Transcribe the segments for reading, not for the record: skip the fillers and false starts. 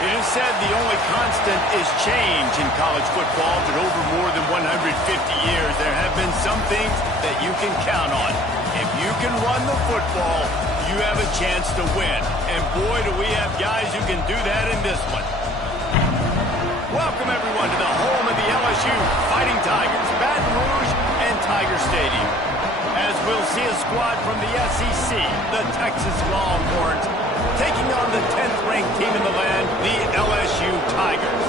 It is said the only constant is change in college football, but over more than 150 years, there have been some things that you can count on. If you can run the football, you have a chance to win. And boy, do we have guys who can do that in this one. Welcome, everyone, to the home of the LSU Fighting Tigers, Baton Rouge and Tiger Stadium. As we'll see a squad from the SEC, the Texas Longhorns, taking on the 10th-ranked team in the land, the LSU Tigers.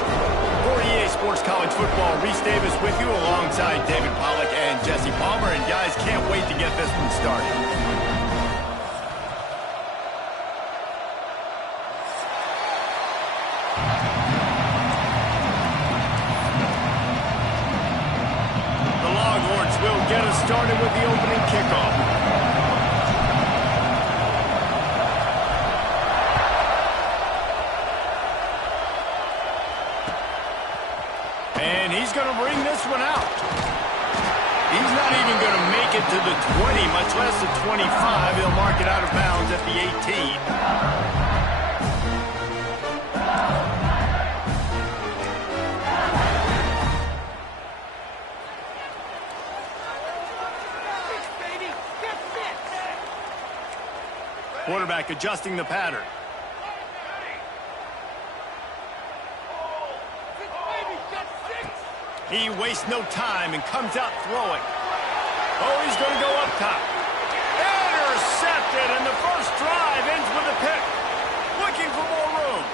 For EA Sports College Football, Reese Davis with you alongside David Pollack and Jesse Palmer. And guys, can't wait to get this one started. The Longhorns will get us started with the opening kickoff. He's going to bring this one out. He's not even going to make it to the 20, much less the 25. He'll mark it out of bounds at the 18. Quarterback adjusting the pattern. He wastes no time and comes out throwing. Oh, he's going to go up top. Intercepted, and the first drive ends with a pick. Looking for more room.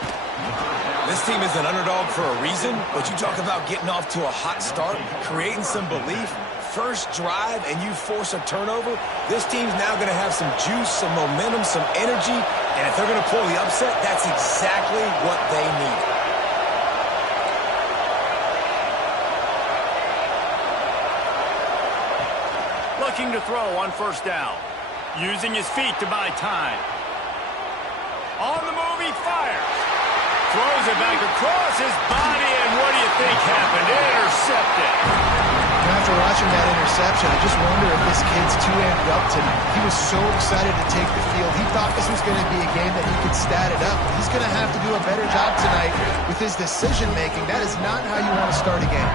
This team is an underdog for a reason, but you talk about getting off to a hot start, creating some belief. First drive, and you force a turnover. This team's now going to have some juice, some momentum, some energy, and if they're going to pull the upset, that's exactly what they need. Looking to throw on first down. Using his feet to buy time. On the move, he fires. Throws it back across his body, and what do you think happened? Intercepted. After watching that interception, I just wonder if this kid's too amped up tonight. He was so excited to take the field. He thought this was going to be a game that he could stat it up. He's going to have to do a better job tonight with his decision-making. That is not how you want to start a game.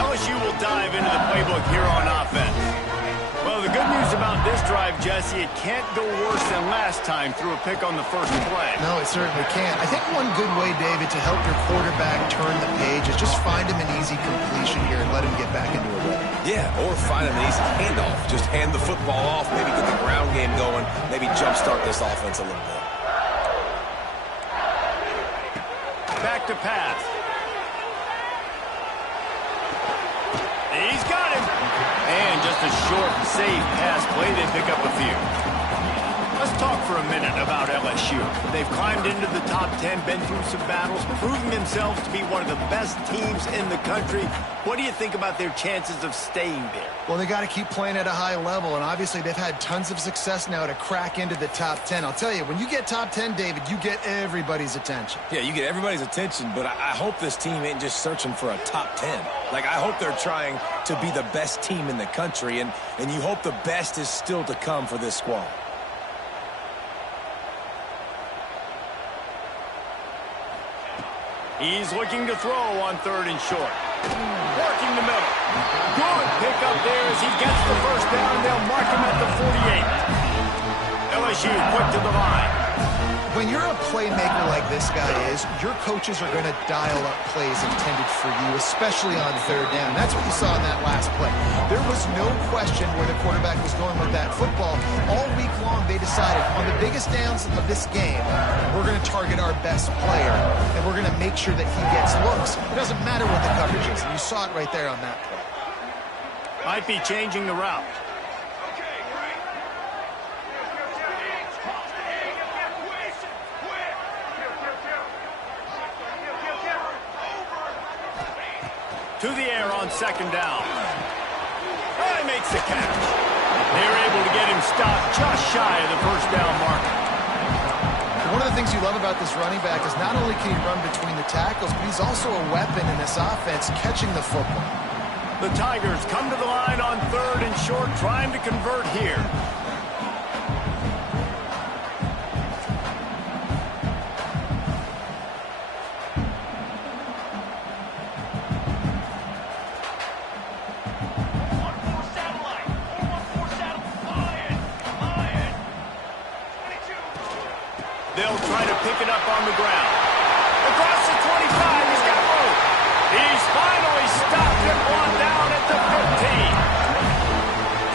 LSU will dive into the playbook here on offense. Well, the good news about this drive, Jesse, it can't go worse than last time through a pick on the first play. No, it certainly can't. I think one good way, David, to help your quarterback turn the page is just find him an easy completion here and let him get back into a rhythm. Yeah, or find him an easy handoff. Just hand the football off, maybe get the ground game going, maybe jumpstart this offense a little bit. Back to pass. He's got him. And just a short, safe pass play. They pick up a few. Let's talk for a minute about LSU. They've climbed into the top 10, been through some battles, proving themselves to be one of the best teams in the country. What do you think about their chances of staying there? Well, they got to keep playing at a high level, and obviously they've had tons of success now to crack into the top 10. I'll tell you, when you get top 10, David, you get everybody's attention. Yeah, you get everybody's attention, but I hope this team ain't just searching for a top 10. Like, I hope they're trying to be the best team in the country, and you hope the best is still to come for this squad. He's looking to throw on third and short. Working the middle. Good pick up there as he gets the first down. They'll mark him at the 48. LSU quick to the line. When you're a playmaker like this guy is, your coaches are going to dial up plays intended for you, especially on third down. That's what you saw in that last play. There was no question where the quarterback was going with that football. All week long, they decided on the biggest downs of this game, we're going to target our best player, and we're going to make sure that he gets looks. It doesn't matter what the coverage is, and you saw it right there on that play. Might be changing the route. To the air on second down. Oh, he makes the catch. They're able to get him stopped just shy of the first down marker. One of the things you love about this running back is not only can he run between the tackles, but he's also a weapon in this offense catching the football. The Tigers come to the line on third and short, trying to convert here. on the ground. Across the 25, he's got room. He's finally stopped and brought down at the 15.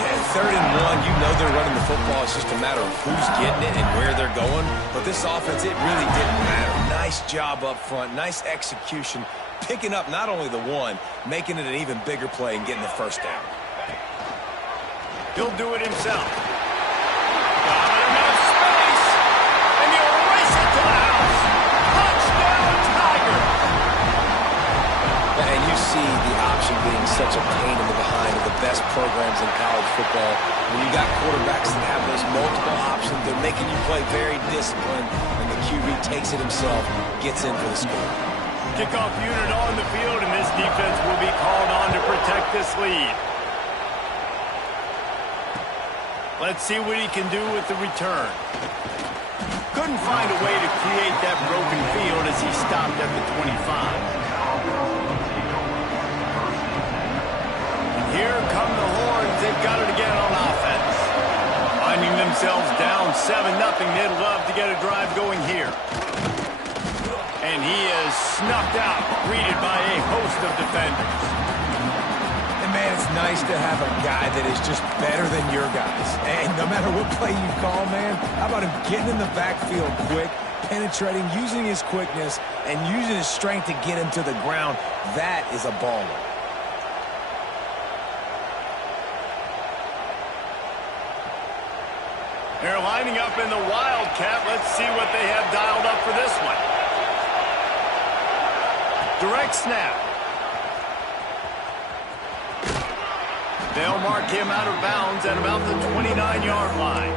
Yeah, 3rd and 1, you know they're running the football. It's just a matter of who's getting it and where they're going. But this offense, it really didn't matter. Nice job up front, nice execution, picking up not only the one, making it an even bigger play and getting the first down. He'll do it himself. Got enough space, and he'll race it to the house. Touchdown, Tiger! And you see the option being such a pain in the behind of the best programs in college football. When you got quarterbacks that have those multiple options, they're making you play very disciplined, and the QB takes it himself, gets in for the score. Kickoff unit on the field, and this defense will be called on to protect this lead. Let's see what he can do with the return. Couldn't find a way to create that broken field as he stopped at the 25. And here come the Horns. They've got it again on offense. Finding themselves down 7-0. They'd love to get a drive going here. And he is snuffed out, greeted by a host of defenders. And, man, it's nice to have a guy that is just better than your guys. And no matter what play you call, man, how about him getting in the backfield quick, penetrating, using his quickness, and using his strength to get him to the ground. That is a baller. They're lining up in the Wildcat. Let's see what they have dialed up for this one. Direct snap. They'll mark him out of bounds at about the 29-yard line.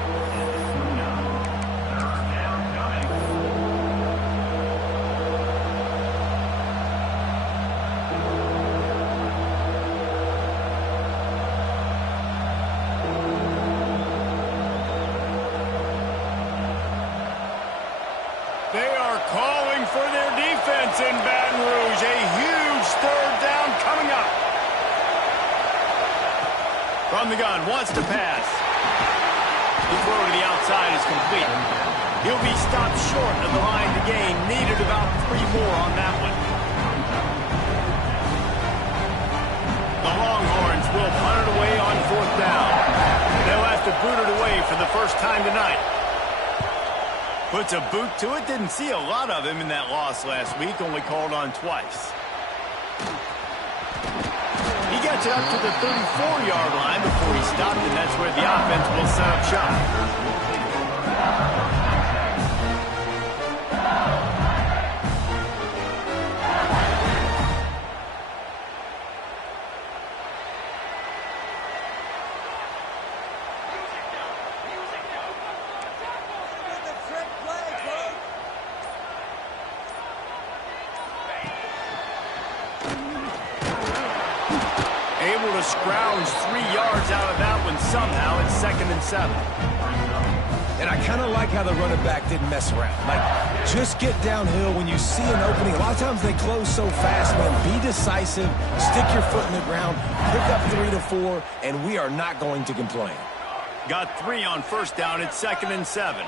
They are calling for their defense in Baton Rouge. A huge 3rd down coming up. From the gun, wants to pass. The throw to the outside is complete. He'll be stopped short of the line to gain. Needed about 3 more on that one. The Longhorns will punt it away on 4th down. They'll have to boot it away for the first time tonight. Puts a boot to it. Didn't see a lot of him in that loss last week. Only called on twice. He gets it up to the 34-yard line before he stopped, and that's where the offense will set up shop. Able to scrounge 3 yards out of that one somehow. It's 2nd and 7. And I kind of like how the running back didn't mess around. Like, just get downhill when you see an opening. A lot of times they close so fast, man. Be decisive, stick your foot in the ground, pick up 3 to 4, and we are not going to complain. Got 3 on 1st down. It's 2nd and 7.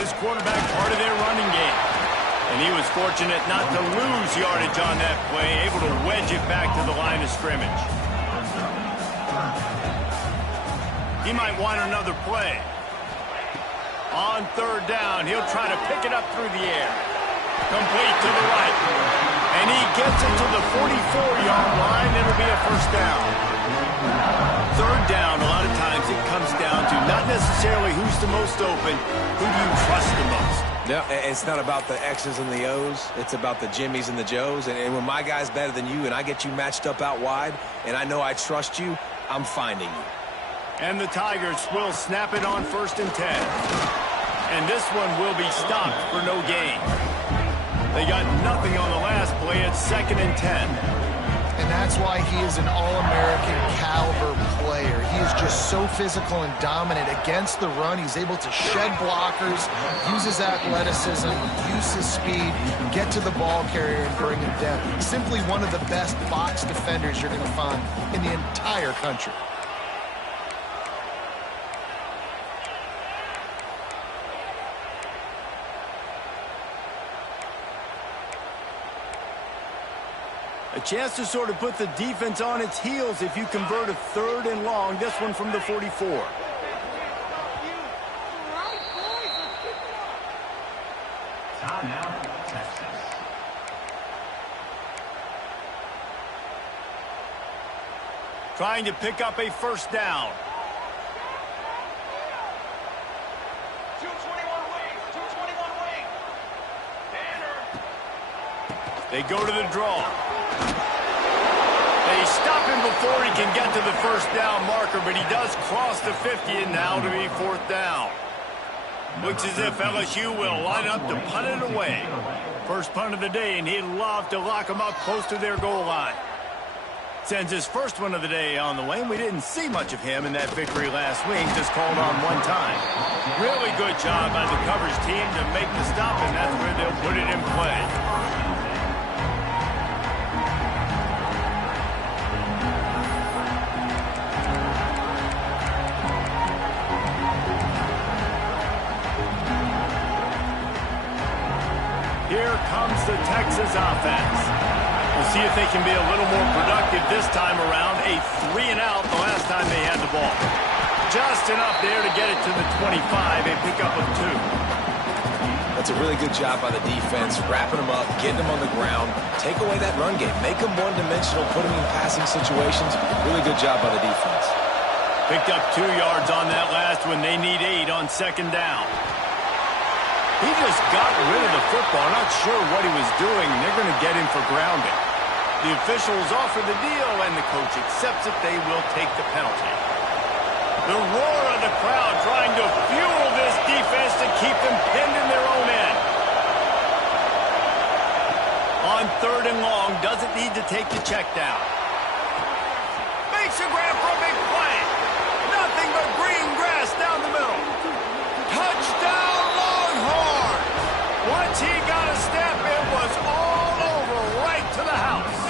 This quarterback part of their running game. And he was fortunate not to lose yardage on that play, able to wedge it back to the line of scrimmage. He might want another play. On 3rd down, he'll try to pick it up through the air. Complete to the right. And he gets it to the 44-yard line. It'll be a 1st down. 3rd down, a lot of times it comes down to not necessarily who's the most open, who do you trust the most. No, it's not about the X's and the O's. It's about the Jimmys and the Joes. And when my guy's better than you and I get you matched up out wide and I know I trust you, I'm finding you. And the Tigers will snap it on 1st and 10. And this one will be stopped for no gain. They got nothing on the last play. It's 2nd and 10. And that's why he is an All-American caliber player. He is just so physical and dominant against the run. He's able to shed blockers, use his athleticism, use his speed, get to the ball carrier and bring him down. Simply one of the best box defenders you're going to find in the entire country. A chance to sort of put the defense on its heels if you convert a 3rd and long. This one from the 44. Trying to pick up a 1st down. 221 wing. 221 wing. Banner. They go to the draw. They stop him before he can get to the 1st down marker, but he does cross the 50 and now to be 4th down. Looks as if LSU will line up to punt it away. First punt of the day, and he'd love to lock him up close to their goal line. Sends his first one of the day on the way, and we didn't see much of him in that victory last week, just called on one time. Really good job by the coverage team to make the stop, and that's where they'll put it in play. Here comes the Texas offense. We'll see if they can be a little more productive this time around. A 3-and-out the last time they had the ball. Just enough there to get it to the 25. A pickup of 2. That's a really good job by the defense, wrapping them up, getting them on the ground, take away that run game, make them one-dimensional, put them in passing situations. Really good job by the defense. Picked up 2 yards on that last one. They need 8 on 2nd down. He just got rid of the football. Not sure what he was doing. They're going to get him for grounding. The officials offer the deal, and the coach accepts it. They will take the penalty. The roar of the crowd trying to fuel this defense to keep them pinned in their own end. On 3rd and long, doesn't need to take the check down. Makes a grab for a big play. Nothing but green grass down the middle. Touchdown! Once he got a step, it was all over, right to the house.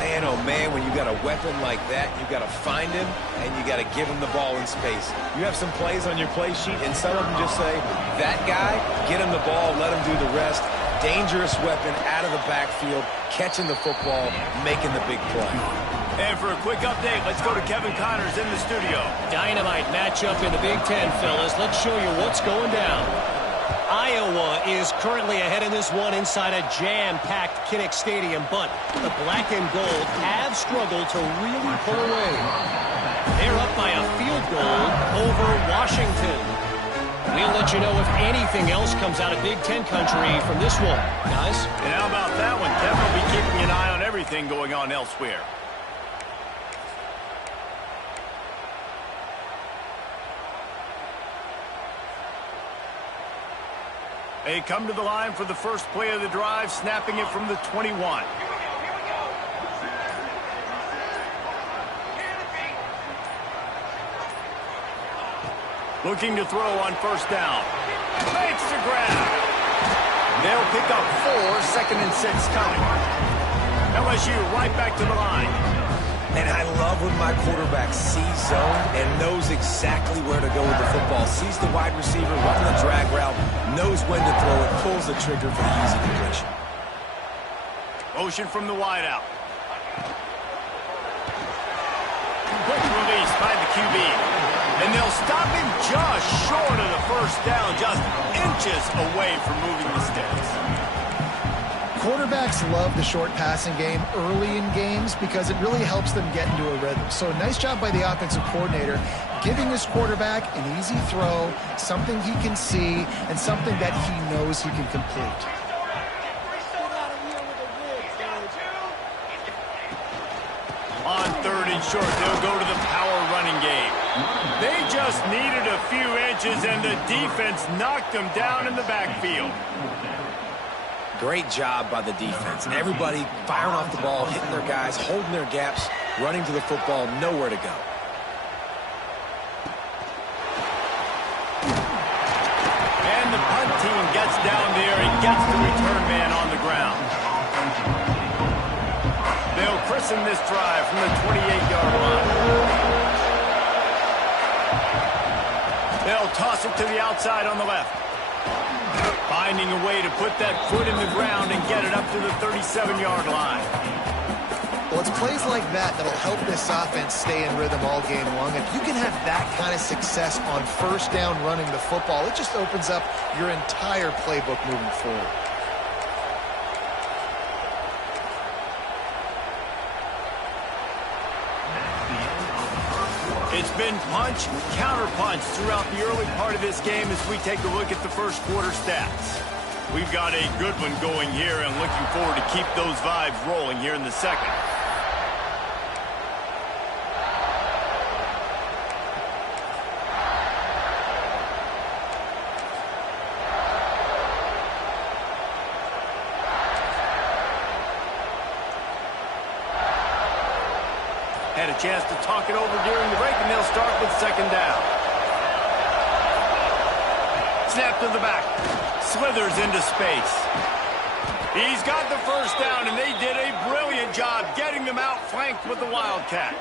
Man, oh man, when you got a weapon like that, you got to find him, and you got to give him the ball in space. You have some plays on your play sheet, and some of them just say, that guy, get him the ball, let him do the rest. Dangerous weapon out of the backfield, catching the football, making the big play. And for a quick update, let's go to Kevin Connors in the studio. Dynamite matchup in the Big Ten, fellas. Let's show you what's going down. Iowa is currently ahead in this one inside a jam-packed Kinnick Stadium, but the black and gold have struggled to really pull away. They're up by a field goal over Washington. We'll let you know if anything else comes out of Big Ten country from this one, guys. And how about that one? Kevin will be keeping an eye on everything going on elsewhere. They come to the line for the first play of the drive, snapping it from the 21. Looking to throw on 1st down. Makes the grab. They'll pick up 4, 2nd and 6 coming. LSU right back to the line. And I love when my quarterback sees zone and knows exactly where to go with the football. Sees the wide receiver, running the drag route, knows when to throw it, pulls the trigger for the easy completion. Motion from the wideout. Quick release by the QB. And they'll stop him just short of the 1st down, just inches away from moving the sticks. Quarterbacks love the short passing game early in games because it really helps them get into a rhythm. So nice job by the offensive coordinator giving his quarterback an easy throw, something he can see, and something that he knows he can complete. On 3rd and short, they'll go to the power running game. They just needed a few inches, and the defense knocked them down in the backfield. Great job by the defense. Everybody firing off the ball, hitting their guys, holding their gaps, running to the football, nowhere to go. And the punt team gets down there and gets the return man on the ground. They'll christen this drive from the 28-yard line. They'll toss it to the outside on the left. Finding a way to put that foot in the ground and get it up to the 37-yard line. Well, it's plays like that that'll help this offense stay in rhythm all game long. If you can have that kind of success on first down running the football, it just opens up your entire playbook moving forward. It's been punch, counter-punch throughout the early part of this game as we take a look at the first quarter stats. We've got a good one going here and looking forward to keep those vibes rolling here in the second. Had a chance to talk it over during the break, and they'll start with second down. Snap to the back. Slithers into space. He's got the first down, and they did a brilliant job getting them out flanked with the Wildcat.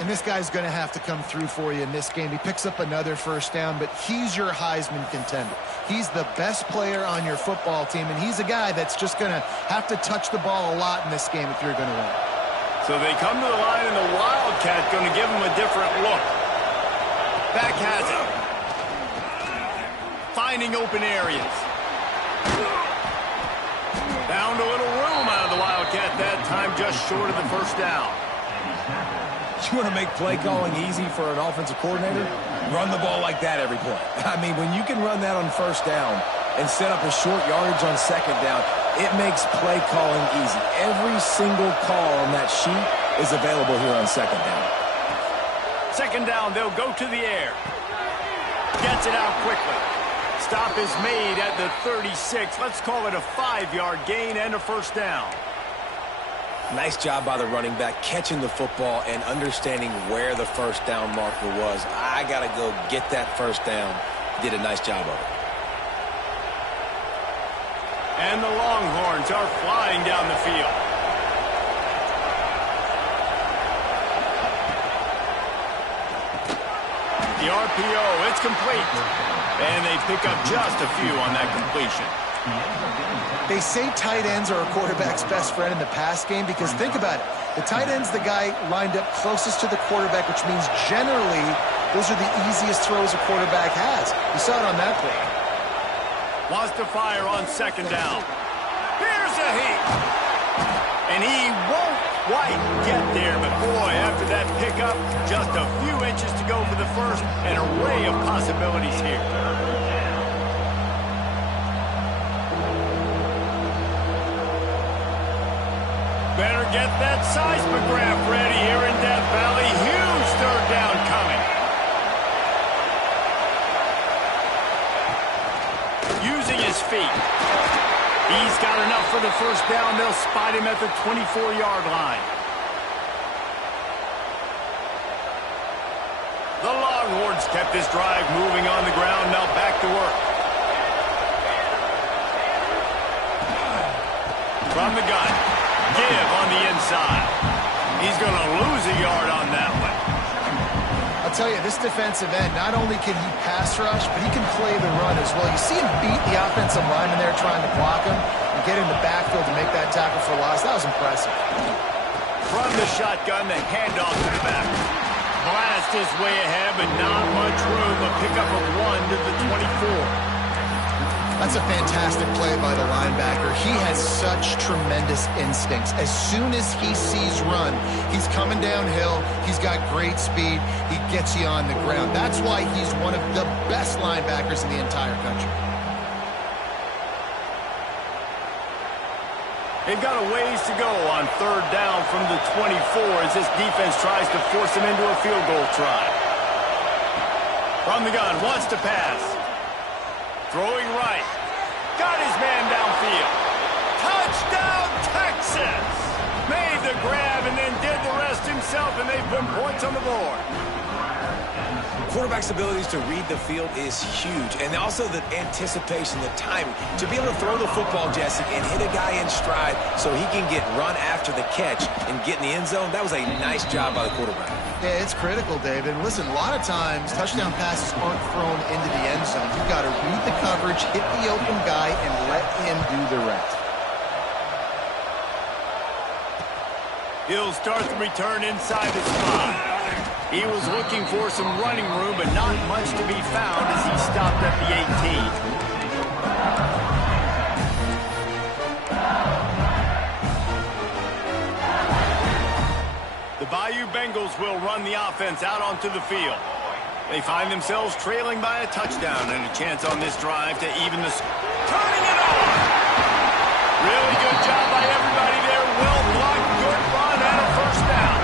And this guy's going to have to come through for you in this game. He picks up another first down, but he's your Heisman contender. He's the best player on your football team, and he's a guy that's just going to have to touch the ball a lot in this game if you're going to win. So they come to the line, and the Wildcat going to give them a different look. Back has it. Finding open areas. Found a little room out of the Wildcat that time, just short of the first down. You want to make play calling easy for an offensive coordinator? Run the ball like that every play. I mean, when you can run that on first down and set up a short yardage on second down, it makes play calling easy. Every single call on that sheet is available here on second down. Second down, they'll go to the air. Gets it out quickly. Stop is made at the 36. Let's call it a 5-yard gain and a first down. Nice job by the running back catching the football and understanding where the first down marker was. I got to go get that first down. Did a nice job of it. And the Longhorns are flying down the field. The RPO, it's complete. And they pick up just a few on that completion. They say tight ends are a quarterback's best friend in the pass game because think about it. The tight end's the guy lined up closest to the quarterback, which means generally those are the easiest throws a quarterback has. You saw it on that play. Wants to fire on second down. Here's a heat. And he won't quite get there, but boy, after that pickup, just a few inches to go for the first. An array of possibilities here. Better get that seismograph ready here in Death Valley. Huge third down coming. Using his feet. He's got enough for the first down. They'll spot him at the 24-yard line. The Longhorns kept this drive moving on the ground. Now back to work. From the gun. Give on the inside. He's going to lose a yard on that one. I'll tell you, this defensive end, not only can he pass rush, but he can play the run as well. You see him beat the offensive lineman there trying to block him and get in the backfield to make that tackle for loss. That was impressive. From the shotgun, the handoff to the back. Blast his way ahead, but not much room. A pickup of 1 to the 24. That's a fantastic play by the linebacker. He has such tremendous instincts. As soon as he sees run, he's coming downhill. He's got great speed. He gets you on the ground. That's why he's one of the best linebackers in the entire country. They've got a ways to go on third down from the 24 as this defense tries to force him into a field goal try. From the gun, wants to pass. Throwing right. Got his man downfield. Touchdown, Texas! Made the grab and then did the rest himself, and they put points on the board. Quarterback's abilities to read the field is huge, and also the anticipation, the timing. To be able to throw the football, Jesse, and hit a guy in stride so he can get run after the catch and get in the end zone, that was a nice job by the quarterback. Yeah, it's critical, David. Listen, a lot of times touchdown passes aren't thrown into the end zone. You've got to read the coverage coverage, hit the open guy, and let him do the rest. He'll start the return inside the spot. He was looking for some running room, but not much to be found as he stopped at the 18. The Bayou Bengals will run the offense out onto the field. They find themselves trailing by a touchdown and a chance on this drive to even the score. Turning it on! Really good job by everybody there. Well blocked, good run, and a first down.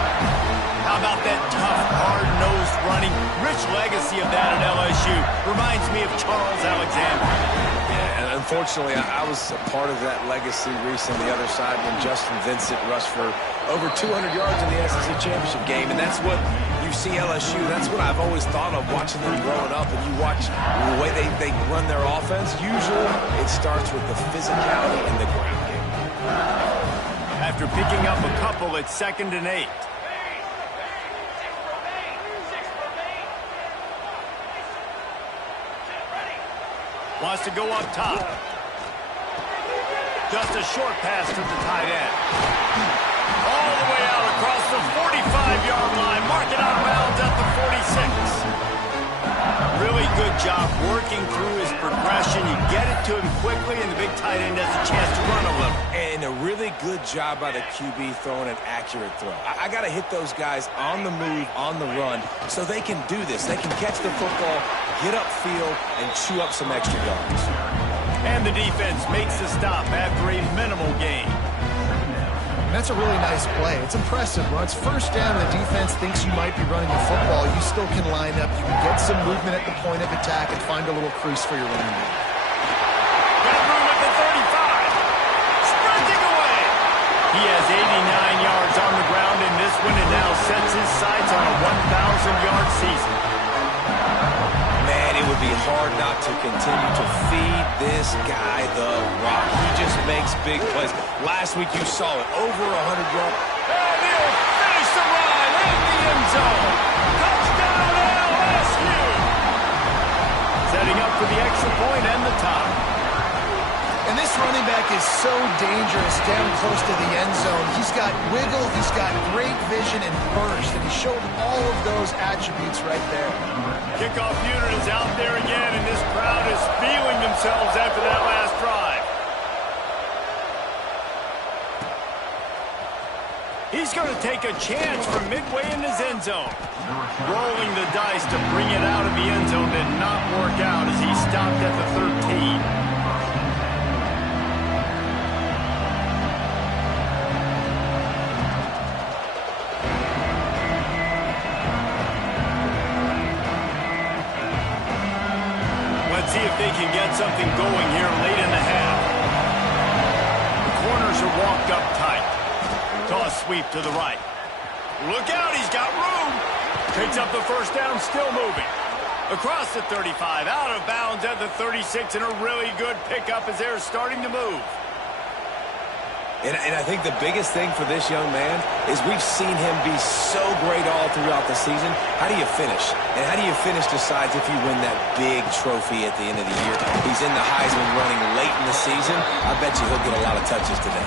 How about that tough, hard-nosed running? Rich legacy of that at LSU. Reminds me of Charles Alexander. Yeah, and unfortunately, I was a part of that legacy, Reese, on the other side when Justin Vincent rushed for over 200 yards in the SEC Championship game, and that's what you see LSU. That's what I've always thought of watching them growing up, and you watch the way they run their offense. Usually, it starts with the physicality in the ground game. After picking up a couple at 2nd and 8. Wants to go up top. Just a short pass to the tight end. All the way out across the 45-yard line. Mark it out of bounds at the 46. Really good job working through his progression. You get it to him quickly, and the big tight end has a chance to run a little. And a really good job by the QB throwing an accurate throw. I got to hit those guys on the move, on the run, so they can do this. They can catch the football, get upfield, and chew up some extra yards. And the defense makes the stop after a minimal gain. That's a really nice play. It's impressive. When it's first down, the defense thinks you might be running the football. You still can line up. You can get some movement at the point of attack and find a little crease for your running back. Got room at the 35. Sprinting away. He has 89 yards on the ground in this one and now sets his sights on a 1,000-yard season. Man, it would be hard not to continue to feed this guy the rock. He just makes big plays. Last week you saw it, over 100 yards. And he'll finish the run in the end zone. Touchdown LSU. Setting up for the extra point and the tie. And this running back is so dangerous down close to the end zone. He's got wiggle, he's got great vision and burst, and he showed all of those attributes right there. Kickoff unit is out there again, and this crowd is feeling themselves after that last drive. He's going to take a chance from midway in his end zone. Rolling the dice to bring it out of the end zone did not work out as he stopped at the 13. Let's see if they can get something going here late in the half. The corners are walked up tight. Toss sweep to the right. Look out, he's got room. Takes up the first down, still moving. Across the 35, out of bounds at the 36, and a really good pickup as they're starting to move. And I think the biggest thing for this young man is we've seen him be so great all throughout the season. How do you finish? And how do you finish decides if you win that big trophy at the end of the year. He's in the Heisman running late in the season. I bet you he'll get a lot of touches today.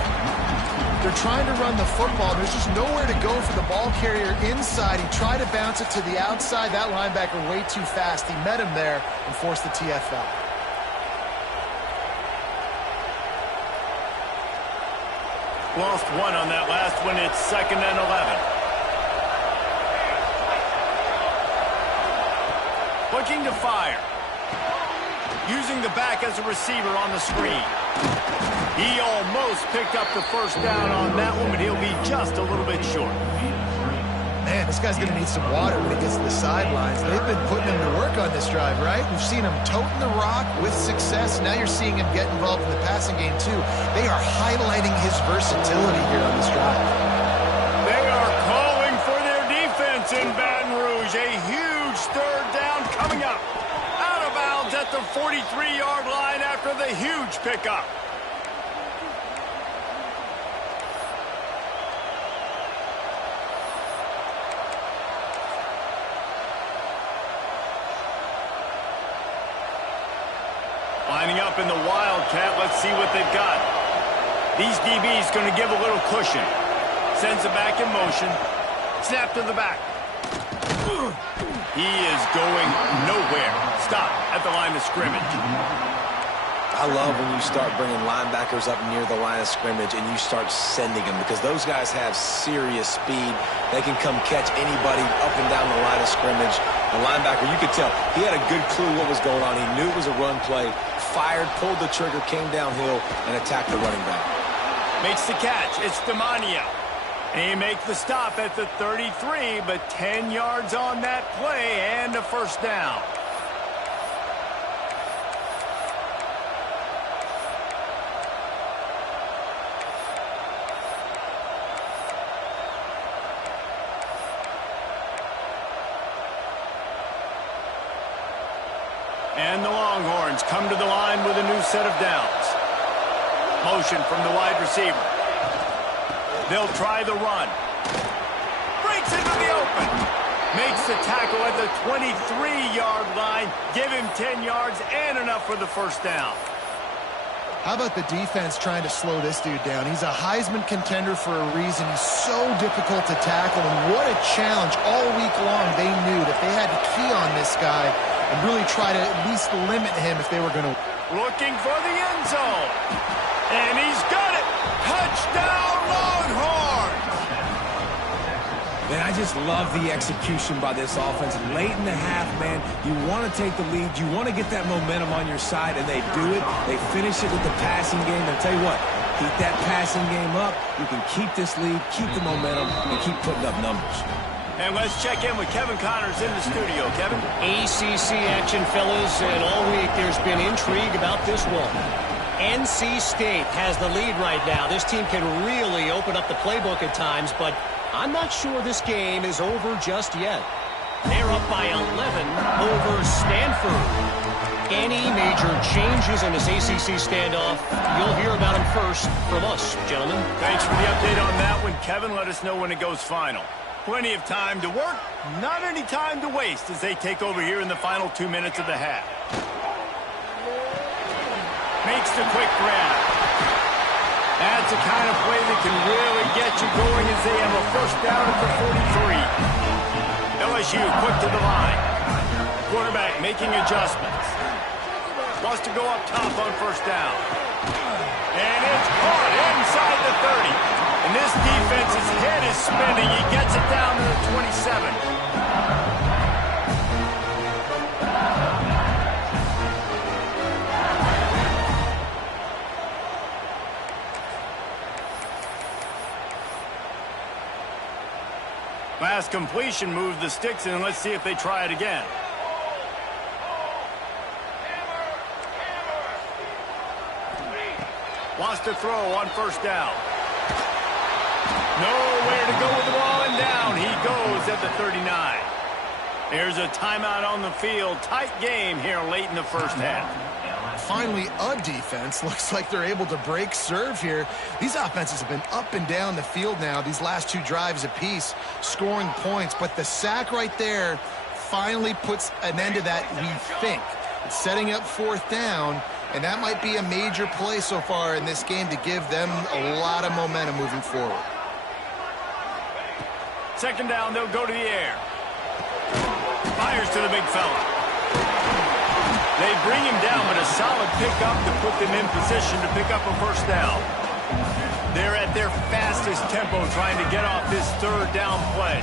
They're trying to run the football. There's just nowhere to go for the ball carrier inside. He tried to bounce it to the outside. That linebacker way too fast. He met him there and forced the TFL. Lost one on that last one. It's 2nd and 11. Looking to fire. Using the back as a receiver on the screen. He almost picked up the first down on that one, but he'll be just a little bit short. Man, this guy's going to need some water when he gets to the sidelines. They've been putting him to work on this drive, right? We've seen him toting the rock with success. Now you're seeing him get involved in the passing game, too. They are highlighting his versatility here on this drive. They are calling for their defense in Baton Rouge. A huge third down coming up. Out of bounds at the 43-yard line after the huge pickup. Lining up in the Wildcat. Let's see what they've got. These DBs going to give a little cushion. Sends it back in motion. Snap to the back. He is going nowhere. Stop at the line of scrimmage. I love when you start bringing linebackers up near the line of scrimmage and you start sending them, because those guys have serious speed. They can come catch anybody up and down the line of scrimmage. The linebacker, you could tell, he had a good clue what was going on. He knew it was a run play, fired, pulled the trigger, came downhill, and attacked the running back. Makes the catch. It's Demanio. And he makes the stop at the 33, but 10 yards on that play and a first down. And the Longhorns come to the line with a new set of downs. Motion from the wide receiver. They'll try the run. Breaks into the open. Makes the tackle at the 23-yard line. Give him 10 yards and enough for the first down. How about the defense trying to slow this dude down? He's a Heisman contender for a reason. He's so difficult to tackle, and what a challenge all week long. They knew that they had to key on this guy and really try to at least limit him if they were going to. Looking for the end zone. And he's got it. Touchdown, Longhorns! Man, I just love the execution by this offense. Late in the half, man, you want to take the lead. You want to get that momentum on your side, and they do it. They finish it with the passing game. And I'll tell you what, keep that passing game up. You can keep this lead, keep the momentum, and keep putting up numbers. And let's check in with Kevin Connors in the studio. Kevin? ACC action, fellas, and all week there's been intrigue about this one. NC State has the lead right now. This team can really open up the playbook at times, but I'm not sure this game is over just yet. They're up by 11 over Stanford. Any major changes in this ACC standoff, you'll hear about them first from us, gentlemen. Thanks for the update on that one, Kevin. Let us know when it goes final. Plenty of time to work, not any time to waste as they take over here in the final 2 minutes of the half. Makes the quick grab. That's the kind of play that can really get you going as they have a first down at the 43. LSU quick to the line. Quarterback making adjustments. Wants to go up top on first down. And it's caught inside the 30. And this defense's head is spinning. He gets it down to the 27. Last completion moved the sticks in. Let's see if they try it again. Wants to throw on first down. Nowhere to go with the ball, and down he goes at the 39. There's a timeout on the field. Tight game here late in the first half. Finally, a defense. Looks like they're able to break serve here. These offenses have been up and down the field now, these last two drives apiece, scoring points. But the sack right there finally puts an end to that, we think. It's setting up fourth down, and that might be a major play so far in this game to give them a lot of momentum moving forward. Second down, they'll go to the air. Fires to the big fella. They bring him down, but a solid pickup to put them in position to pick up a first down. They're at their fastest tempo trying to get off this third down play.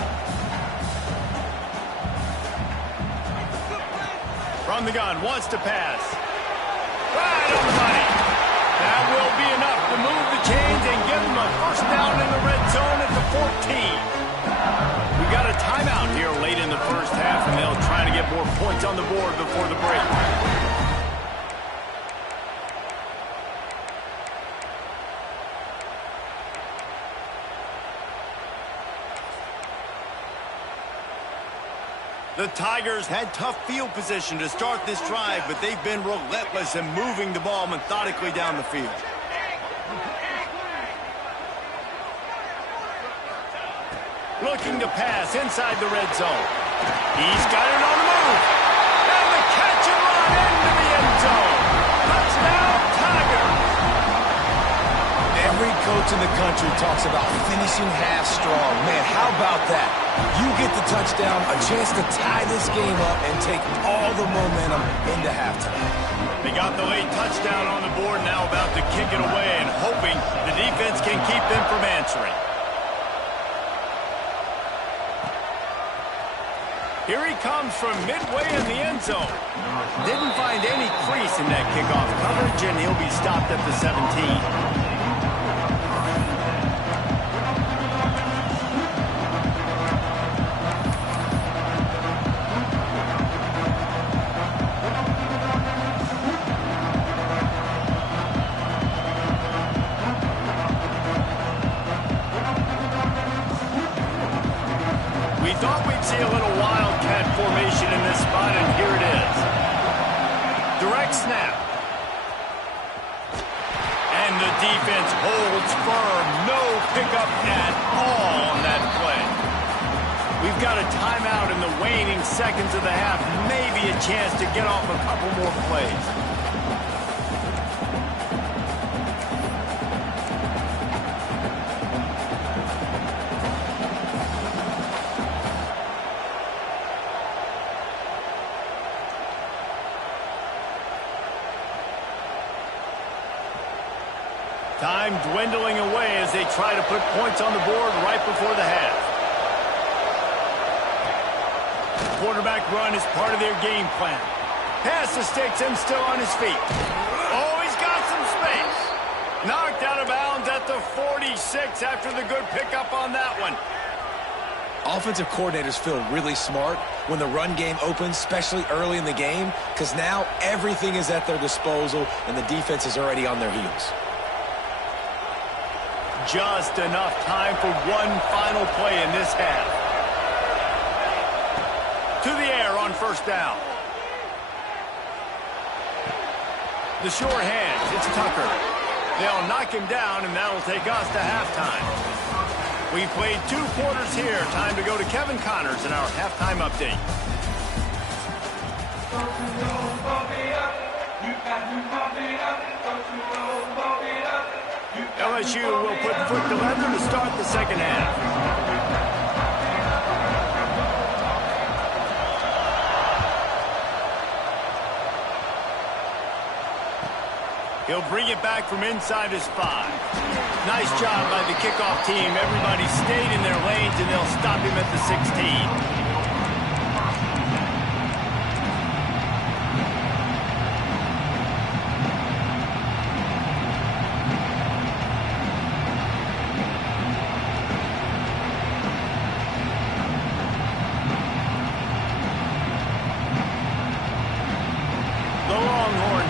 From the gun, wants to pass. Right on the money. That will be enough to move the chains and give them a first down in the red zone at the 14. We got a timeout here late in the first half, and they'll try to get more points on the board before the break. The Tigers had tough field position to start this drive, but they've been relentless in moving the ball methodically down the field. Looking to pass inside the red zone. He's got it on the move. And the catch and run into the end zone. coach in the country talks about finishing half strong. Man, how about that? You get the touchdown, a chance to tie this game up and take all the momentum into halftime. They got the late touchdown on the board, now about to kick it away and hoping the defense can keep them from answering. Here he comes from midway in the end zone. Didn't find any crease in that kickoff coverage, and he'll be stopped at the 17. Thought we'd see a little wildcat formation in this spot, and here it is. Direct snap. And the defense holds firm. No pickup at all on that play. We've got a timeout in the waning seconds of the half. Maybe a chance to get off a couple more plays. Time dwindling away as they try to put points on the board right before the half. Quarterback run is part of their game plan. Pass to Sticks, still on his feet. Oh, he's got some space. Knocked out of bounds at the 46 after the good pickup on that one. Offensive coordinators feel really smart when the run game opens, especially early in the game, because now everything is at their disposal and the defense is already on their heels. Just enough time for one final play in this half. To the air on first down. The short hands, it's Tucker. They'll knock him down, and that'll take us to halftime. We played 2 quarters here. Time to go to Kevin Connors in our halftime update. LSU will put foot to leather to start the second half. He'll bring it back from inside his 5. Nice job by the kickoff team. Everybody stayed in their lanes, and they'll stop him at the 16.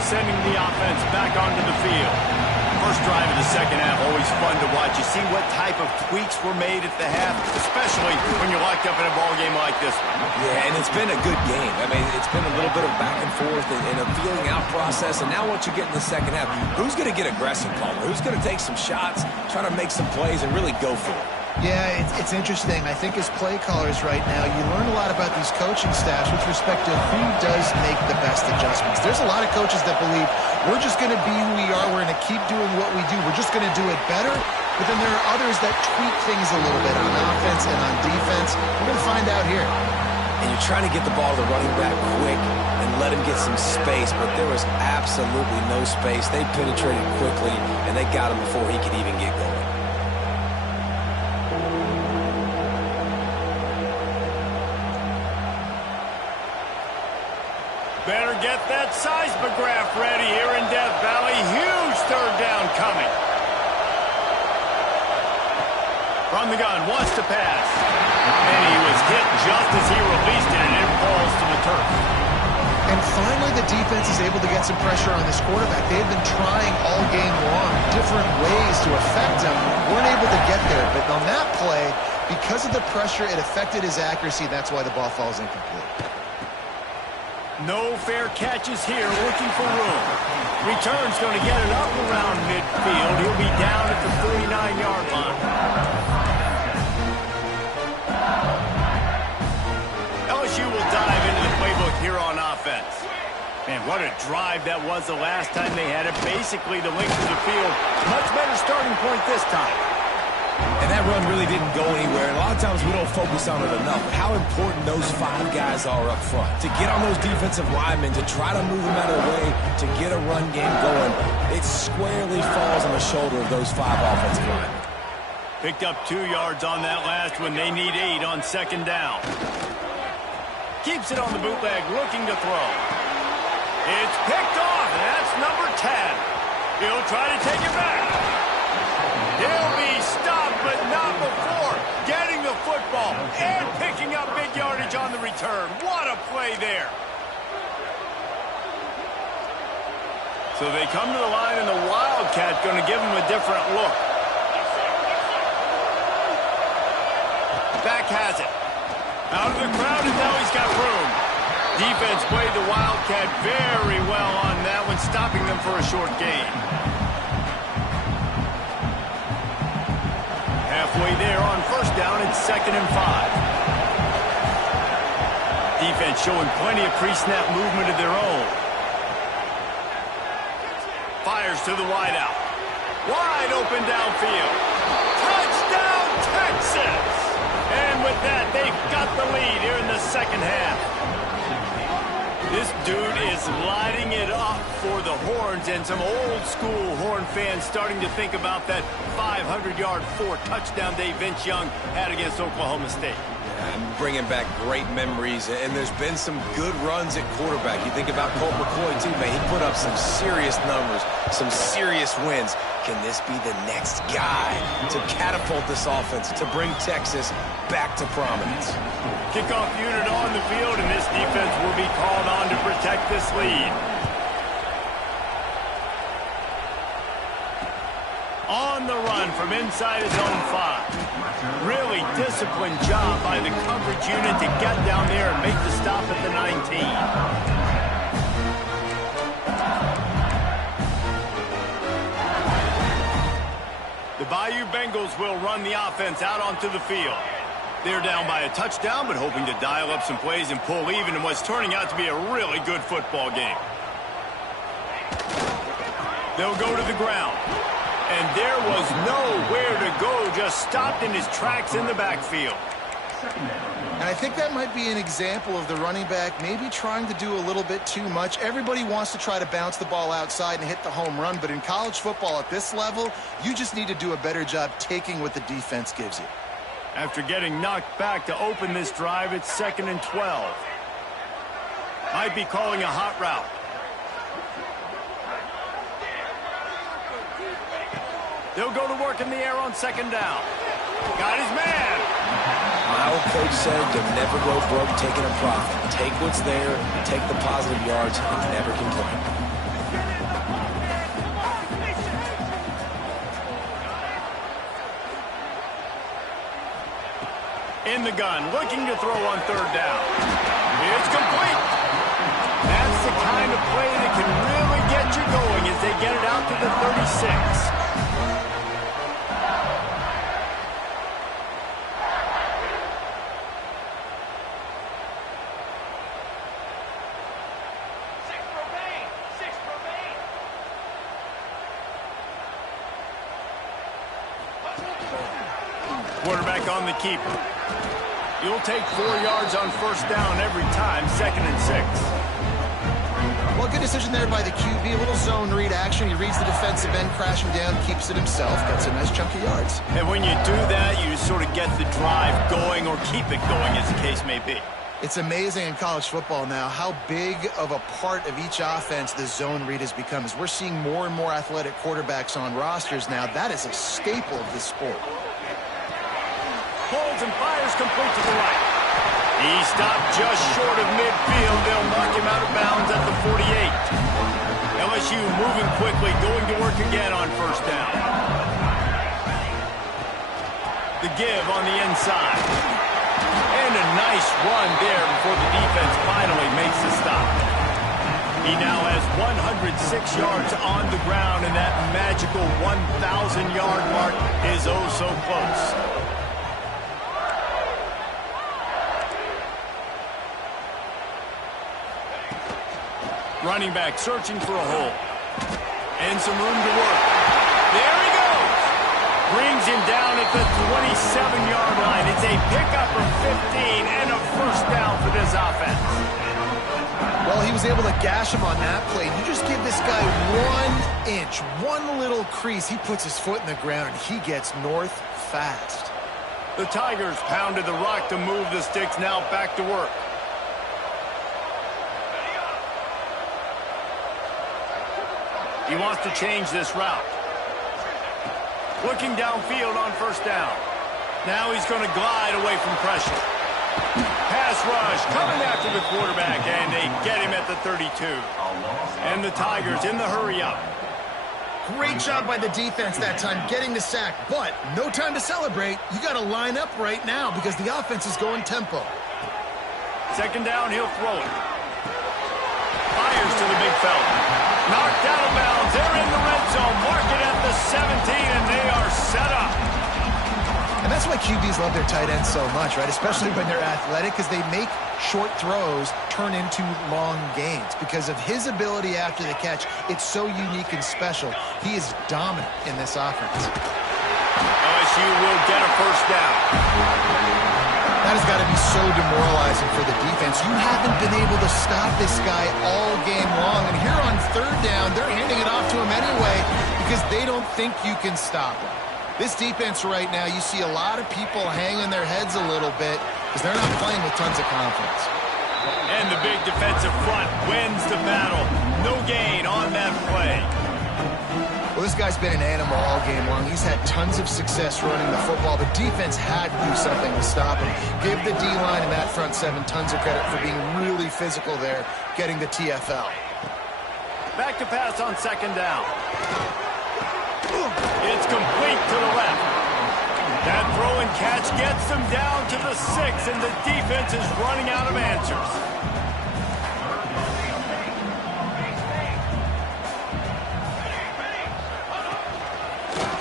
Sending the offense back onto the field. First drive of the second half, always fun to watch. You see what type of tweaks were made at the half, especially when you're locked up in a ball game like this one. Yeah, and it's been a good game. I mean, it's been a little bit of back and forth and a feeling out process. And now once you get in the second half, who's going to get aggressive, Palmer? Who's going to take some shots, try to make some plays, and really go for it? Yeah, it's interesting. I think as play callers right now, you learn a lot about these coaching staffs with respect to who does make the best adjustments. There's a lot of coaches that believe we're just going to be who we are. We're going to keep doing what we do. We're just going to do it better. But then there are others that tweak things a little bit on offense and on defense. We're going to find out here. And you're trying to get the ball to the running back quick and let him get some space, but there was absolutely no space. They penetrated quickly, and they got him before he could even get going. Better get that seismograph ready here in Death Valley. Huge third down coming. From the gun, wants to pass. And he was hit just as he released it, and it falls to the turf. And finally, the defense is able to get some pressure on this quarterback. They had been trying all game long different ways to affect him. Weren't able to get there. But on that play, because of the pressure, it affected his accuracy. That's why the ball falls incomplete. No fair catches here, looking for room. Return's going to get it up around midfield. He'll be down at the 49-yard line. LSU will dive into the playbook here on offense. Man, What a drive that was the last time they had it. Basically the length of the field. Much better starting point this time. And that run really didn't go anywhere. And a lot of times we don't focus on it enough. But how important those 5 guys are up front. To get on those defensive linemen, to try to move them out of the way, to get a run game going, it squarely falls on the shoulder of those 5 offensive linemen. Picked up 2 yards on that last one. They need 8 on second down. Keeps it on the bootleg, looking to throw. It's picked off, and that's number 10. He'll try to take it back. He'll be stopped, but not before getting the football and picking up big yardage on the return. What a play there. So they come to the line, and the Wildcat going to give them a different look. Back has it. Out of the crowd, and now he's got room. Defense played the Wildcat very well on that one, stopping them for a short gain. Halfway there on first down, it's 2nd and 5. Defense showing plenty of pre-snap movement of their own. Fires to the wideout. Wide open downfield. Touchdown, Texas! And with that, they've got the lead here in the second half. This dude is lighting it up for the Horns, and some old-school Horn fans starting to think about that 500-yard 4-touchdown day Vince Young had against Oklahoma State. And bringing back great memories, and there's been some good runs at quarterback. You think about Colt McCoy, too, man. He put up some serious numbers, some serious wins. Can this be the next guy to catapult this offense, to bring Texas back to prominence? Kickoff unit on the field, and this defense will be called on to protect this lead. On the run from inside his own 5. Really disciplined job by the coverage unit to get down there and make the stop at the 19. The Bayou Bengals will run the offense out onto the field. They're down by a touchdown, but hoping to dial up some plays and pull even in what's turning out to be a really good football game. They'll go to the ground. And there was nowhere to go, just stopped in his tracks in the backfield. And I think that might be an example of the running back maybe trying to do a little bit too much. Everybody wants to try to bounce the ball outside and hit the home run, but in college football at this level, you just need to do a better job taking what the defense gives you. After getting knocked back to open this drive, it's 2nd and 12. Might be calling a hot route. They'll go to work in the air on second down. Got his man. My old coach said to never go broke taking a profit. Take what's there, take the positive yards, and never complain. In the gun, looking to throw on third down. It's complete. That's the kind of play that can really get you going as they get it out to the 36. Quarterback on the keeper. You'll take 4 yards on first down every time, 2nd and 6. Well, good decision there by the QB. A little zone read action. He reads the defensive end crashing down, keeps it himself, gets a nice chunk of yards. And when you do that, you sort of get the drive going or keep it going, as the case may be. It's amazing in college football now how big of a part of each offense the zone read has become. As we're seeing more and more athletic quarterbacks on rosters now, that is a staple of this sport. Holds and fires complete to the right. He stopped just short of midfield. They'll knock him out of bounds at the 48. LSU moving quickly, going to work again on first down. The give on the inside. And a nice run there before the defense finally makes the stop. He now has 106 yards on the ground, and that magical 1,000-yard mark is oh so close. Running back searching for a hole. And some room to work. There he goes. Brings him down at the 27-yard line. It's a pickup of 15 and a first down for this offense. Well, he was able to gash him on that play. You just give this guy 1 inch, one little crease. He puts his foot in the ground, and he gets north fast. The Tigers pounded the rock to move the sticks. Now back to work. He wants to change this route. Looking downfield on first down. Now he's going to glide away from pressure. Pass rush coming after the quarterback, and they get him at the 32. And the Tigers in the hurry up. Great job by the defense that time getting the sack, but no time to celebrate. You got to line up right now because the offense is going tempo. Second down, he'll throw it. Fires to the big fella. Knocked out of bounds. They're in the red zone. Mark it at the 17, and they are set up. And that's why QBs love their tight ends so much, right? Especially when they're athletic, because they make short throws turn into long gains. Because of his ability after the catch, it's so unique and special. He is dominant in this offense. LSU will get a first down. That has got to be so demoralizing for the defense. You haven't been able to stop this guy all game long. And here on third down, they're handing it off to him anyway because they don't think you can stop him. This defense right now, you see a lot of people hanging their heads a little bit because they're not playing with tons of confidence. And the big defensive front wins the battle. No gain on that play. Well, this guy's been an animal all game long. He's had tons of success running the football. The defense had to do something to stop him. Give the D-line and that front seven tons of credit for being really physical there, getting the TFL. Back to pass on second down. It's complete to the left. That throw and catch gets them down to the 6, and the defense is running out of answers.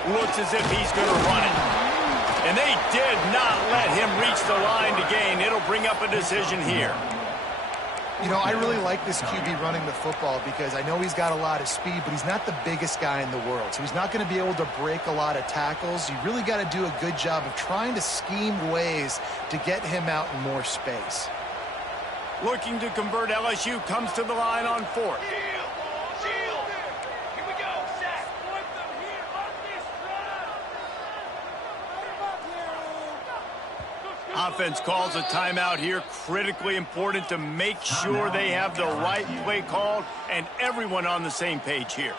Looks as if he's going to run it. And they did not let him reach the line to gain. It'll bring up a decision here. You know, I really like this QB running the football because I know he's got a lot of speed, but he's not the biggest guy in the world. So he's not going to be able to break a lot of tackles. You really got to do a good job of trying to scheme ways to get him out in more space. Looking to convert, LSU comes to the line on fourth. Offense calls a timeout here. Critically important to make sure they have the right play called and everyone on the same page here.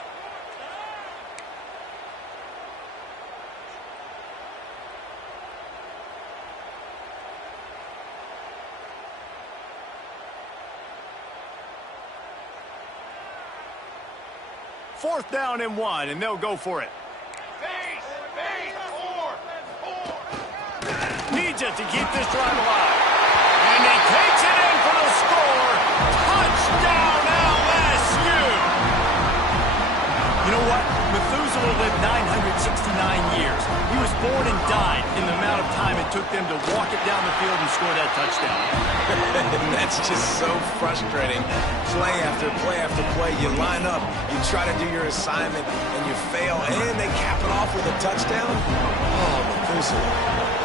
Fourth down and 1, and they'll go for it. Needs it to keep this drive alive. And he takes it in for the score. Touchdown, LSU. You know what? Methuselah lived 969 years. He was born and died in the amount of time it took them to walk it down the field and score that touchdown. That's just so frustrating. Play after play after play. You line up, you try to do your assignment, and you fail, and they cap it off with a touchdown? Oh, Methuselah.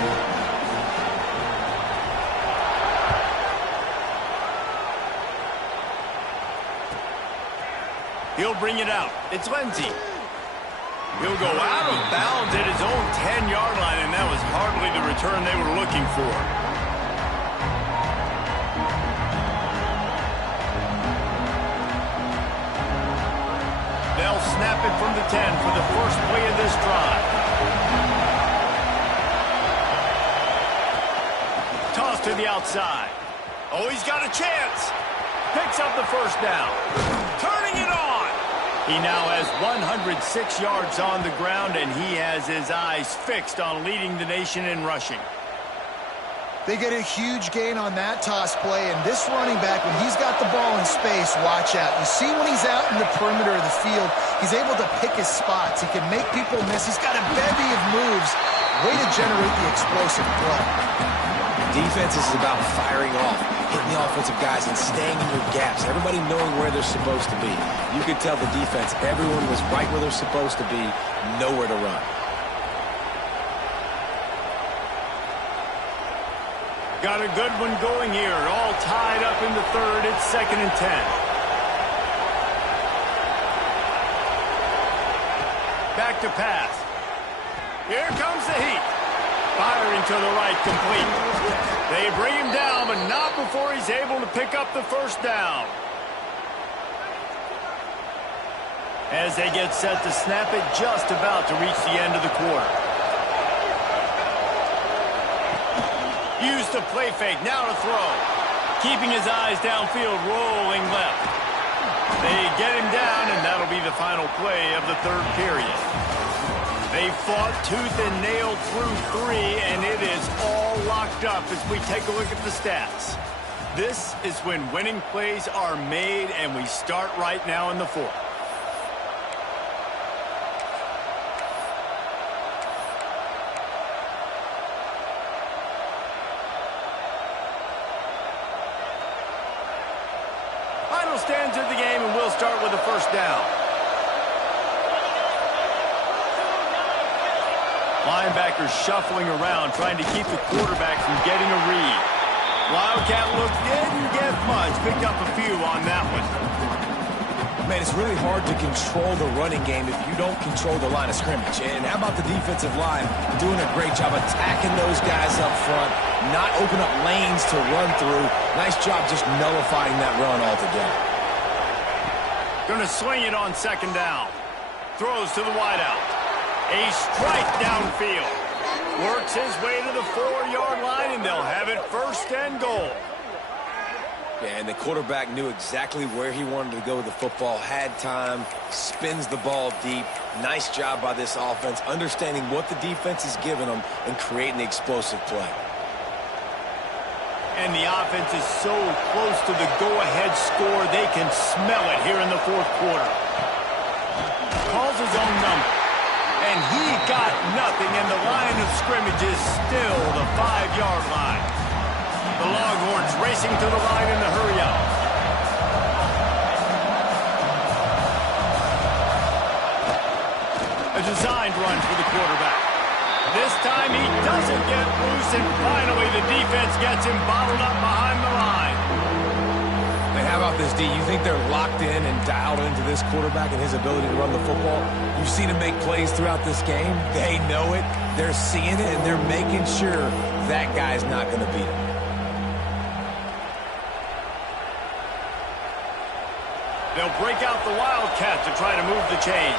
He'll bring it out. It's Lindsey. He'll go out of bounds at his own 10-yard line, and that was hardly the return they were looking for. They'll snap it from the 10 for the first play of this drive. Toss to the outside. Oh, he's got a chance. Picks up the first down. Turning it on. He now has 106 yards on the ground, and he has his eyes fixed on leading the nation in rushing. They get a huge gain on that toss play, and this running back, when he's got the ball in space, watch out. You see when he's out in the perimeter of the field, he's able to pick his spots. He can make people miss. He's got a bevy of moves. Way to generate the explosive play. Defense is about firing off, hitting the offensive guys, and staying in your gaps. Everybody knowing where they're supposed to be. You could tell the defense, everyone was right where they're supposed to be, nowhere to run. Got a good one going here. All tied up in the third. It's 2nd and 10. Back to pass. Here comes the heat. Firing to the right, complete. They bring him down, but not before he's able to pick up the first down. As they get set to snap it, just about to reach the end of the quarter. Use the play fake, now to throw. Keeping his eyes downfield, rolling left. They get him down, and that'll be the final play of the third period. They fought tooth and nail through 3, and it is all locked up as we take a look at the stats. This is when winning plays are made, and we start right now in the fourth. Final stands of the game, and we'll start with a first down. Linebackers shuffling around, trying to keep the quarterback from getting a read. Wildcat look didn't get much. Picked up a few on that one. Man, it's really hard to control the running game if you don't control the line of scrimmage. And how about the defensive line doing a great job attacking those guys up front, not open up lanes to run through. Nice job just nullifying that run altogether. Gonna swing it on 2nd down. Throws to the wideout. A strike downfield. Works his way to the 4-yard line, and they'll have it 1st and goal. Yeah, and the quarterback knew exactly where he wanted to go with the football, had time, spins the ball deep. Nice job by this offense, understanding what the defense is giving them and creating the explosive play. And the offense is so close to the go-ahead score, they can smell it here in the fourth quarter. Calls his own number. And he got nothing, and the line of scrimmage is still the 5-yard line. The Longhorns racing to the line in the hurry-up. A designed run for the quarterback. This time he doesn't get loose, and finally the defense gets him bottled up behind the line. Man, how about this, D? You think they're locked in and dialed into this quarterback and his ability to run the football? You've seen him make plays throughout this game. They know it. They're seeing it, and they're making sure that guy's not going to beat him. They'll break out the Wildcat to try to move the chains.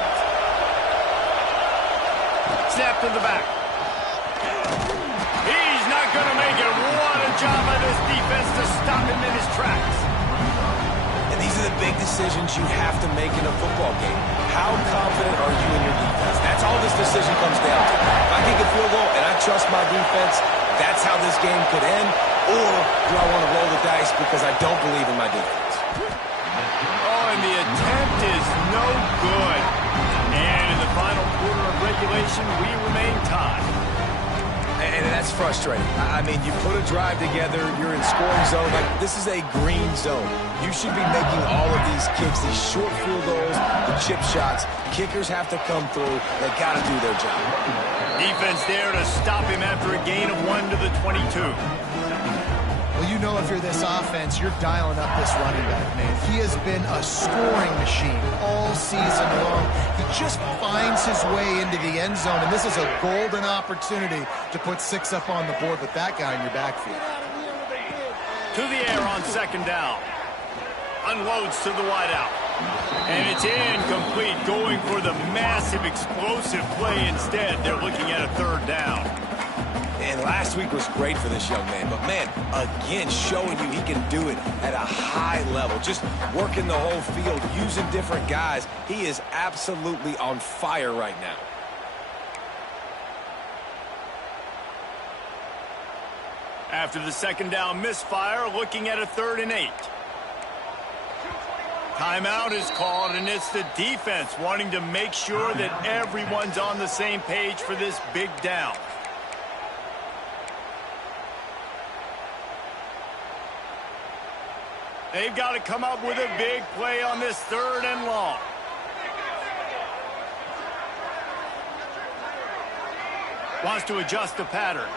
Snap to the back. He's not going to make it. What a job by this defense to stop him in his tracks. And these are the big decisions you have to make in a football game. How confident are you in your defense? That's all this decision comes down to. If I kick a field goal and I trust my defense, that's how this game could end. Or do I want to roll the dice because I don't believe in my defense? Oh, and the attempt is no good. And in the final quarter of regulation, we remain tied. And that's frustrating. I mean, you put a drive together, you're in scoring zone. Like, this is a green zone. You should be making all of these kicks, these short field goals, the chip shots. Kickers have to come through. They got to do their job. Defense there to stop him after a gain of 1 to the 22. Well, you know if you're this offense, you're dialing up this running back, man. He has been a scoring machine all season long. He just finds his way into the end zone, and this is a golden opportunity to put 6 up on the board with that guy in your backfield. To the air on 2nd down. Unloads to the wideout. And it's incomplete, going for the massive explosive play instead. They're looking at a 3rd down. And last week was great for this young man. But, man, again, showing you he can do it at a high level. Just working the whole field, using different guys. He is absolutely on fire right now. After the 2nd down misfire, looking at a 3rd and 8. Timeout is called, and it's the defense wanting to make sure that everyone's on the same page for this big down. They've got to come up with a big play on this 3rd and long. Wants to adjust the pattern.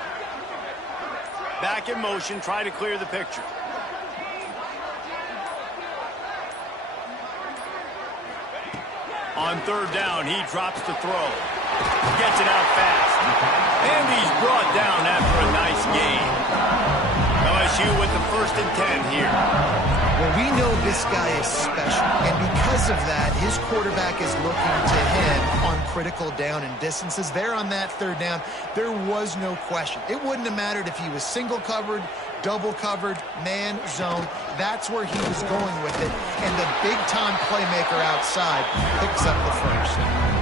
Back in motion, try to clear the picture. On 3rd down, he drops the throw. Gets it out fast. And he's brought down after a nice gain. LSU with the 1st and 10 here. Well, we know this guy is special, and because of that, his quarterback is looking to him on critical down and distances. There on that 3rd down, there was no question. It wouldn't have mattered if he was single covered, double covered, man, zone. That's where he was going with it, and the big-time playmaker outside picks up the 1st.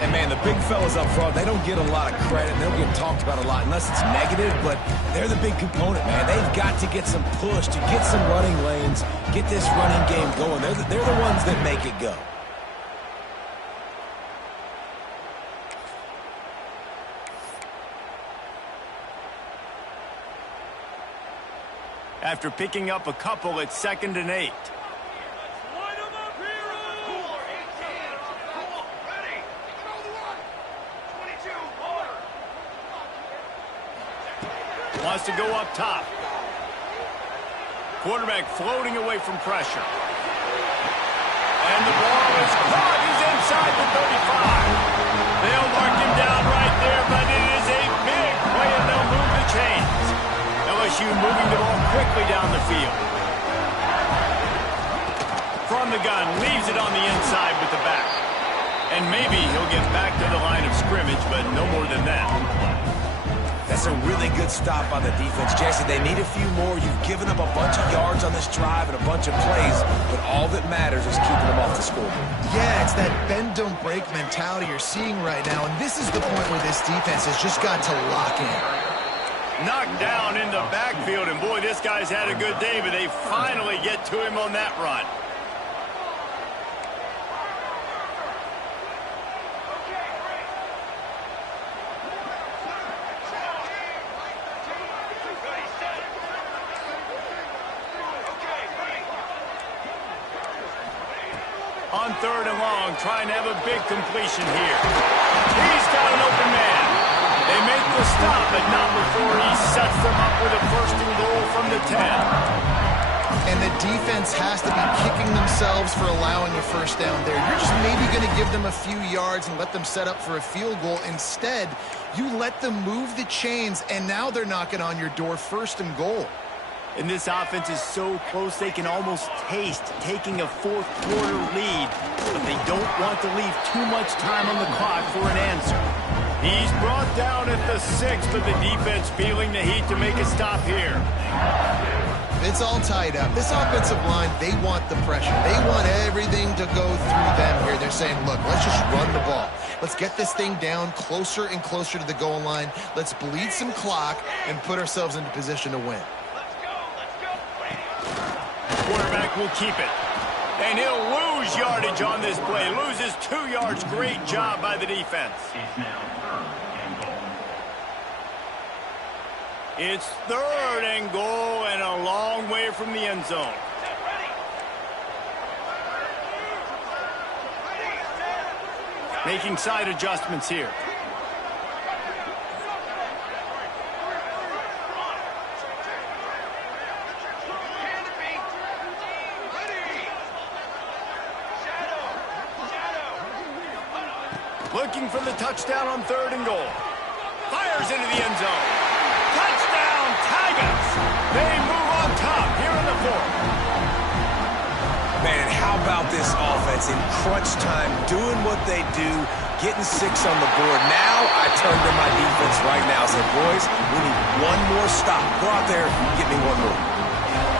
And, man, the big fellas up front, they don't get a lot of credit. They don't get talked about a lot unless it's negative, but they're the big component, man. They've got to get some push, to get some running lanes, get this running game going. They're the ones that make it go. After picking up a couple, it's 2nd and 8. Wants to go up top. Quarterback floating away from pressure. And the ball is caught. He's inside the 35. They'll mark him down right there, but it is a big play, and they'll move the chains. LSU moving the ball quickly down the field. From the gun, leaves it on the inside with the back. And maybe he'll get back to the line of scrimmage, but no more than that. That's a really good stop on the defense. Jesse, they need a few more. You've given up a bunch of yards on this drive and a bunch of plays, but all that matters is keeping them off the scoreboard. Yeah, it's that bend, don't break mentality you're seeing right now, and this is the point where this defense has just got to lock in. Knocked down in the backfield, and boy, this guy's had a good day, but they finally get to him on that run. On 3rd and long, trying to have a big completion here. He's got an open man. They make the stop, but not before he sets them up with a 1st and goal from the 10. And the defense has to be kicking themselves for allowing a 1st down there. You're just maybe going to give them a few yards and let them set up for a field goal. Instead, you let them move the chains, and now they're knocking on your door 1st and goal. And this offense is so close they can almost taste taking a 4th quarter lead, but they don't want to leave too much time on the clock for an answer. He's brought down at the 6, but the defense feeling the heat to make a stop here. It's all tied up. This offensive line, they want the pressure. They want everything to go through them here. They're saying, look, let's just run the ball. Let's get this thing down closer and closer to the goal line. Let's bleed some clock and put ourselves into position to win. Quarterback will keep it. And he'll lose yardage on this play. Loses 2 yards. Great job by the defense. It's 3rd and goal and a long way from the end zone. Making side adjustments here. Looking for the touchdown on 3rd and goal. Fires into the end zone. Touchdown, Tigers! They move on top here in the 4th. Man, how about this offense in crunch time, doing what they do, getting 6 on the board. Now I turn to my defense right now and say, boys, we need one more stop. Go out there and get me one more.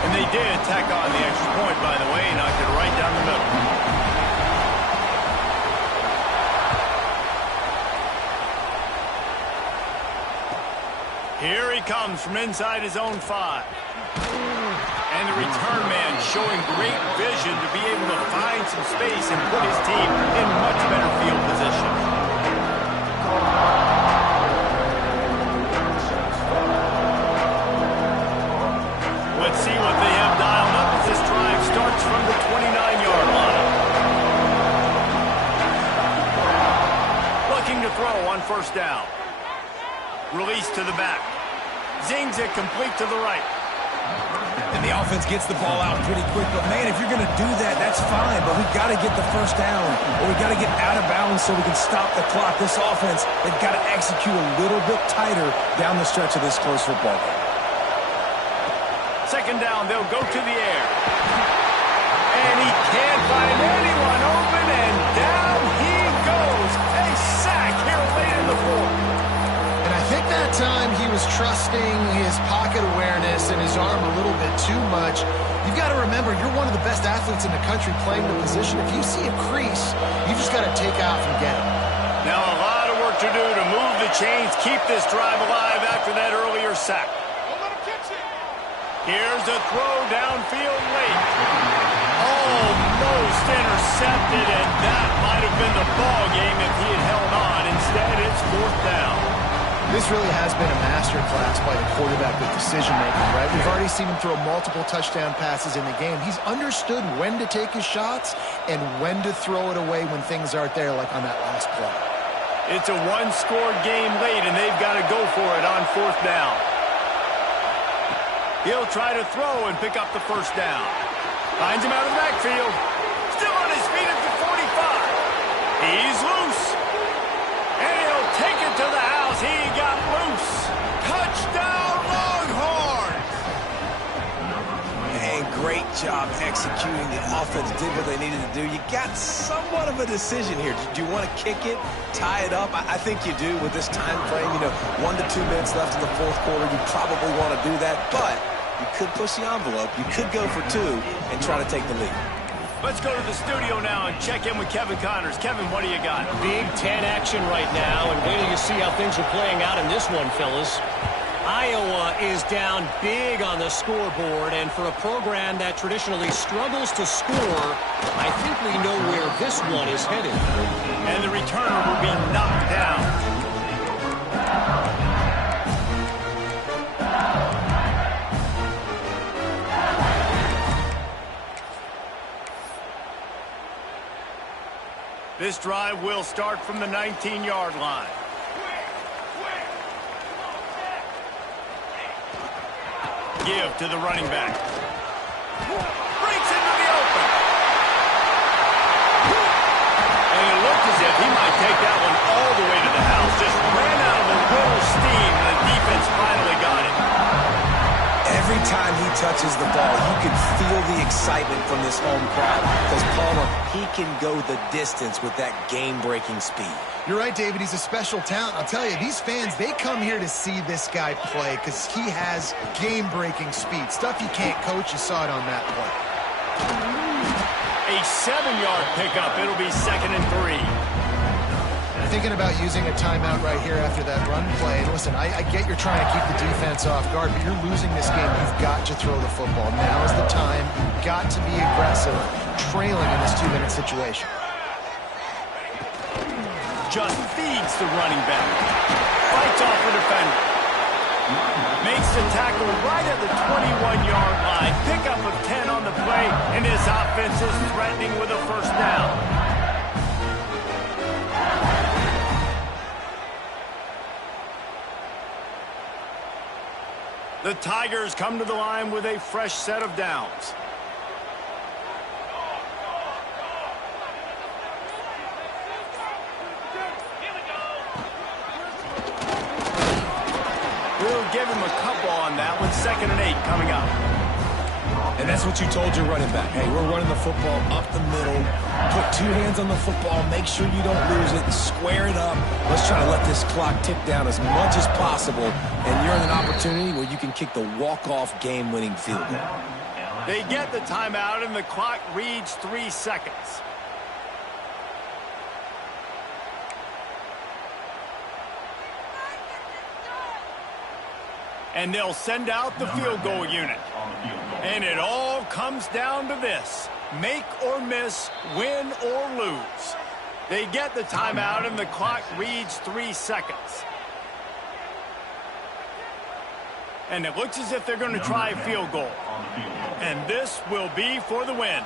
And they did tack on the extra point, by the way, knocked it right down the middle. Here he comes from inside his own 5. And the return man showing great vision to be able to find some space and put his team in much better field position. Let's see what they have dialed up as this drive throw on first down. Release to the back. Zings it complete to the right. And the offense gets the ball out pretty quick. But, man, if you're going to do that, that's fine. But we've got to get the first down, or we've got to get out of bounds so we can stop the clock. This offense, they've got to execute a little bit tighter down the stretch of this close football game. Second down, they'll go to the air. And he can't find anyone open, and down he goes. A sack here late in the fourth. And I think that time he was trusting his pocket awareness and his arm a little bit too much. You've got to remember, you're one of the best athletes in the country playing the position. If you see a crease, you just got to take off and get it. Now a lot of work to do to move the chains, keep this drive alive after that earlier sack. Here's a throw downfield late. Almost intercepted, and that might have been the ball game if he had held on. Instead, it's fourth down. This really has been a masterclass by the quarterback with decision-making, right? We've already seen him throw multiple touchdown passes in the game. He's understood when to take his shots and when to throw it away when things aren't there, like on that last play. It's a one-score game late, and they've got to go for it on fourth down. He'll try to throw and pick up the first down. Finds him out of the backfield. Still on his feet at the 45. He's loose. And he'll take it to the house. He got loose. Touchdown, Longhorns! And great job executing. The offense did what they needed to do. You got somewhat of a decision here. Do you want to kick it, tie it up? I think you do with this time frame. 1 to 2 minutes left in the fourth quarter. You probably want to do that, but you could push the envelope. You could go for 2 and try to take the lead. Let's go to the studio now and check in with Kevin Connors. Kevin, what do you got? Big Ten action right now, and wait till you see how things are playing out in this one, fellas. Iowa is down big on the scoreboard, and for a program that traditionally struggles to score, I think we know where this one is headed. And the returner will be knocked down. This drive will start from the 19-yard line. Give to the running back. Breaks into the open. And it looked as if he might take that one all the way to the house. Just ran out of a little steam, and the defense finally got it. Every time he touches the ball, you can feel the excitement from this home crowd because, Palmer, he can go the distance with that game-breaking speed. You're right, David. He's a special talent. I'll tell you, these fans, they come here to see this guy play because he has game-breaking speed. Stuff you can't coach. You saw it on that play. A 7-yard pickup. It'll be 2nd and 3. Thinking about using a timeout right here after that run play. And listen, I get you're trying to keep the defense off guard, but you're losing this game. You've got to throw the football. Now is the time. You've got to be aggressive, trailing in this 2-minute situation. Just feeds the running back. Fights off the defender. Makes the tackle right at the 21-yard line. Pickup of 10 on the play, and his offense is threatening with a first down. The Tigers come to the line with a fresh set of downs. We'll give him a couple on that one. 2nd and 8 coming up. And that's what you told your running back. Hey, we're running the football up the middle. Put 2 hands on the football. Make sure you don't lose it. Square it up. Let's try to let this clock tick down as much as possible. And you're in an opportunity where you can kick the walk-off game-winning field goal. They get the timeout, and the clock reads 3 seconds. And they'll send out the field goal unit. And it all comes down to this. Make or miss, win or lose. They get the timeout, and the clock reads 3 seconds. And it looks as if they're going to try a field goal. And this will be for the win.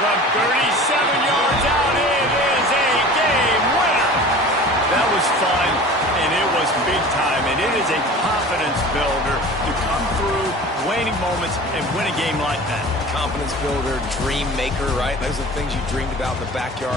From 37 yards out, it is a moments and win a game like that. Confidence builder, dream maker, right? Those are the things you dreamed about in the backyard.